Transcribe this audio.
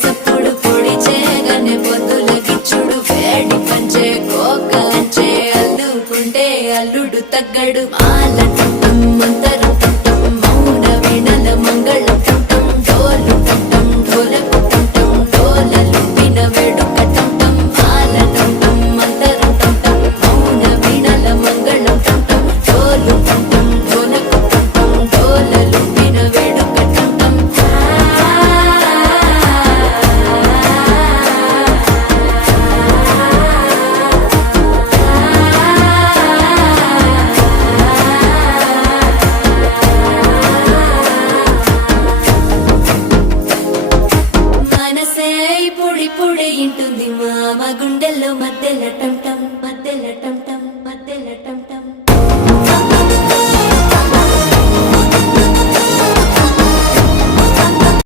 సప్పుడు పొడి చేయగానే పొద్దుల గిచ్చుడు వేడి పంచే కోక అంచే అల్లుకుంటే అల్లుడు తగ్గడు మాల టం మంతర టం మౌన వీణల మంగళ టం డోలు టం ఢోలకు టం డోలలు విన వేడుక టం మాల టం మంతర టం మౌన వీణల మంగళ టం డోలు టం ఢోలకు టం డోలలు విన వేడుక టం మనసే పొడి పొడి ఇంటుంది మామ గుండెల్లో మధ్యలో